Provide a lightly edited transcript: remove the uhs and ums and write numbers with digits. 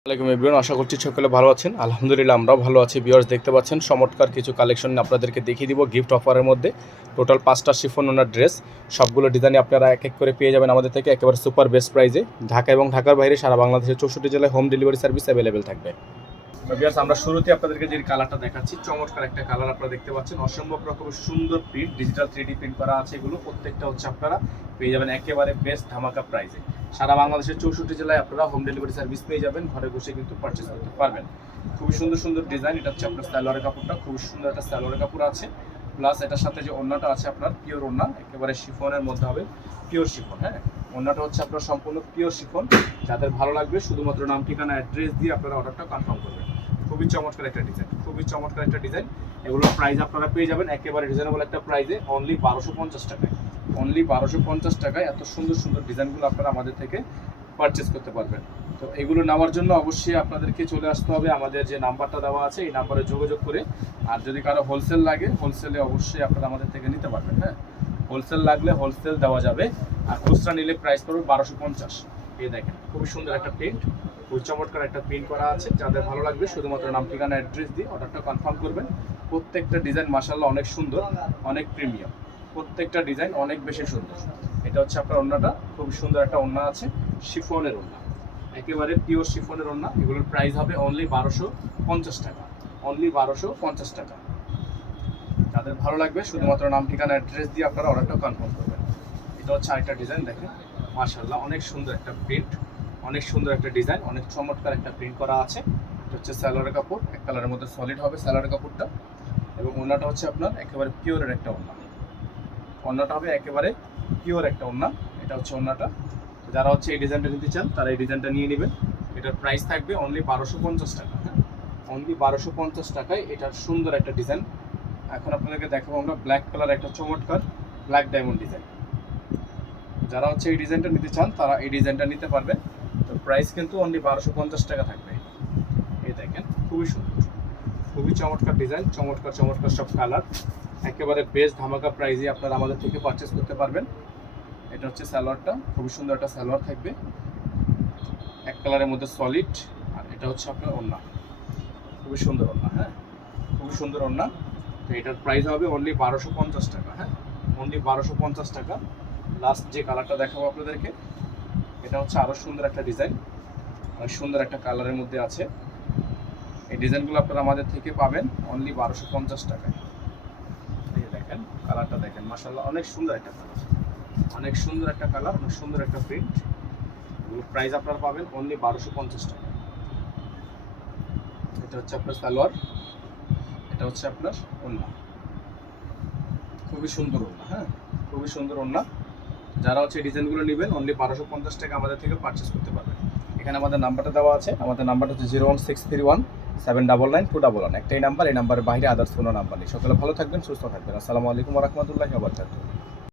আসসালামু আলাইকুম এভরিওয়ান, আশা করছি সকলে ভালো আছেন। আলহামদুলিল্লাহ আমরাও ভালো আছি। ভিউয়ার্স দেখতে পাচ্ছেন চমৎকার কিছু কালেকশন আপনাদেরকে দেখিয়ে দিব গিফট অফারের মধ্যে। টোটাল 5টা শিফন ওনার ড্রেস, সবগুলো ডিজাইনে আপনারা এক এক করে পেয়ে যাবেন আমাদের থেকে একেবারে সুপার বেস্ট প্রাইজে। ঢাকা এবং ঢাকার বাইরে সারা বাংলাদেশের 64 জেলায় হোম ডেলিভারি সার্ভিস অ্যাভেলেবেল থাকবে। ভিউয়ার্স আমরা শুরুতে আপনাদেরকে যে কালারটা দেখাচ্ছি, চমৎকার একটা কালার আপনারা দেখতে পাচ্ছেন। অসম্ভব রকমের সুন্দর প্রিন্ট, ডিজিটাল 3D প্রিন্ট করা আছে। এগুলো প্রত্যেকটা হচ্ছে আপনারা পেয়ে যাবেন একেবারে বেস্ট ধামাকা প্রাইজে। সারা বাংলাদেশের 64 জেলায় আপনারা হোম ডেলিভারি সার্ভিস পেয়ে যাবেন, ঘরে বসে কিন্তু পারচেস করতে পারবেন। খুবই সুন্দর সুন্দর ডিজাইন। এটা হচ্ছে আপনার সালোয়ারের কাপড়টা, খুবই সুন্দর একটা সালোয়ারের কাপড় আছে। প্লাস এটার সাথে যে ওড়নাটা আছে আপনার পিওর ওড়না, একেবারে শিফনের মধ্যে হবে, পিওর শিফন। হ্যাঁ, ওড়নাটা হচ্ছে আপনার সম্পূর্ণ পিওর শিফন। যাদের ভালো লাগবে শুধুমাত্র নাম ঠিকানা অ্যাড্রেস দিয়ে আপনারা অর্ডারটা কনফার্ম করবেন। খুবই চমৎকার একটা ডিজাইন, খুবই চমৎকার একটা ডিজাইন। এগুলোর প্রাইস আপনারা পেয়ে যাবেন একেবারে রিজনেবল একটা প্রাইসে, অনলি 1250 টাকায়। অনলি 1250 টাকায় এত সুন্দর সুন্দর ডিজাইনগুলো আপনারা আমাদের থেকে পারচেস করতে পারবেন। তো এগুলো নেওয়ার জন্য অবশ্যই আপনাদেরকে চলে আসতে হবে আমাদের যে নাম্বারটা দেওয়া আছে, এই নাম্বারে যোগাযোগ করে। আর যদি কারো হোলসেল লাগে, হোলসেলে অবশ্যই আপনারা আমাদের থেকে নিতে পারবেন। হ্যাঁ, হোলসেল লাগলে হোলসেল দেওয়া যাবে। আর খুচরা নিলে প্রাইস পড়বে 1250। এই দেখেন খুবই সুন্দর একটা প্রিন্ট, খুবই চমৎকার একটা প্রিন্ট করা আছে। যাদের ভালো লাগবে শুধুমাত্র নাম ঠিকানা অ্যাড্রেস দিয়ে অর্ডারটা কনফার্ম করবেন। প্রত্যেকটা ডিজাইন মাশাআল্লাহ অনেক সুন্দর, অনেক প্রিমিয়াম। প্রত্যেকটা ডিজাইন অনেক বেশি সুন্দর। এটা হচ্ছে আপনার ওড়নাটা, খুবই সুন্দর একটা ওড়না আছে, শিফনের ওড়না, একেবারে পিওর শিফনের ওড়না। এগুলোর প্রাইস হবে অনলি 1250 টাকা। অনলি 1250 টাকা। যাদের ভালো লাগবে শুধুমাত্র নাম ঠিকানা অ্যাড্রেস দিয়ে আপনারা অর্ডারটা কনফার্ম করবেন। এটা হচ্ছে আরেকটা ডিজাইন, দেখেন মাশাআল্লাহ অনেক সুন্দর একটা প্রিন্ট, অনেক সুন্দর একটা ডিজাইন, অনেক চমৎকার একটা প্রিন্ট করা আছে। এটা হচ্ছে সালোয়ারের কাপড়, এক কালারের মধ্যে সলিড হবে সালোয়ারের কাপড়টা। এবং ওড়নাটা হচ্ছে আপনার একেবারে পিওরের একটা ওড়না। ওড়নাটা হবে একেবারে পিওর একটা ওড়না। এটা হচ্ছে ওড়নাটা। যারা হচ্ছে এই ডিজাইনটা নিতে চান তারা এই ডিজাইনটা নিয়ে নেবেন। এটার প্রাইস থাকবে অনলি 1250 টাকা। হ্যাঁ, অনলি 1250 টাকায় এটার সুন্দর একটা ডিজাইন। এখন আপনাদেরকে দেখাবো আমরা ব্ল্যাক কালার একটা চমৎকার ব্ল্যাক ডায়মন্ড ডিজাইন। যারা হচ্ছে এই ডিজাইনটা নিতে চান তারা এই ডিজাইনটা নিতে পারবেন। তো প্রাইস কিন্তু অনলি 1250 টাকা থাকবে। এই দেখেন খুবই সুন্দর, খুবই চমৎকার ডিজাইন, চমৎকার চমৎকার সব কালার। একেবারে বেস্ট ধামাকা প্রাইসে আপনারা আমাদের থেকে পারচেস করতে পারবেন। এটা হচ্ছে সালোয়ারটা, খুবই সুন্দর একটা সালোয়ার থাকবে, এক কালারের মধ্যে সলিড। আর এটা হচ্ছে আপনার ওড়না, খুবই সুন্দর ওড়না। হ্যাঁ, খুবই সুন্দর ওড়না। তো এটার প্রাইস হবে অনলি 1250 টাকা। হ্যাঁ, অনলি 1250 টাকা। লাস্ট যে কালারটা দেখাবো আপনাদেরকে, এটা হচ্ছে আরও সুন্দর একটা ডিজাইন, অনেক সুন্দর একটা কালারের মধ্যে আছে। এই ডিজাইনগুলো আপনারা আমাদের থেকে পাবেন অনলি 1250 টাকায়। এই দেখেন কালারটা, দেখেন মাশাআল্লাহ অনেক সুন্দর একটা কালার, অনেক সুন্দর একটা কালার, অনেক সুন্দর একটা প্রিন্ট। এগুলো প্রাইস আপনারা পাবেন অনলি 1250 টাকা। এটা হচ্ছে আপনার সালোয়ার, এটা হচ্ছে আপনার ওড়না, খুবই সুন্দর ওড়না। হ্যাঁ, খুবই সুন্দর ওড়না। যারা হচ্ছে এই ডিজাইনগুলো নেবেন অনলি 1250 টাকা আমাদের থেকে পারচেস করতে পারবেন। এখানে আমাদের নাম্বারটা দেওয়া আছে, আমাদের নাম্বারটা হচ্ছে 01631 799 211। একটাই নাম্বার, এই নাম্বারের বাইরে আদার্স কোনো নাম্বার নেই। সকলে ভালো থাকবেন, সুস্থ থাকবেন। আসসালামু আলাইকুম ওয়া রাহমাতুল্লাহি ওয়া বারাকাতুহু।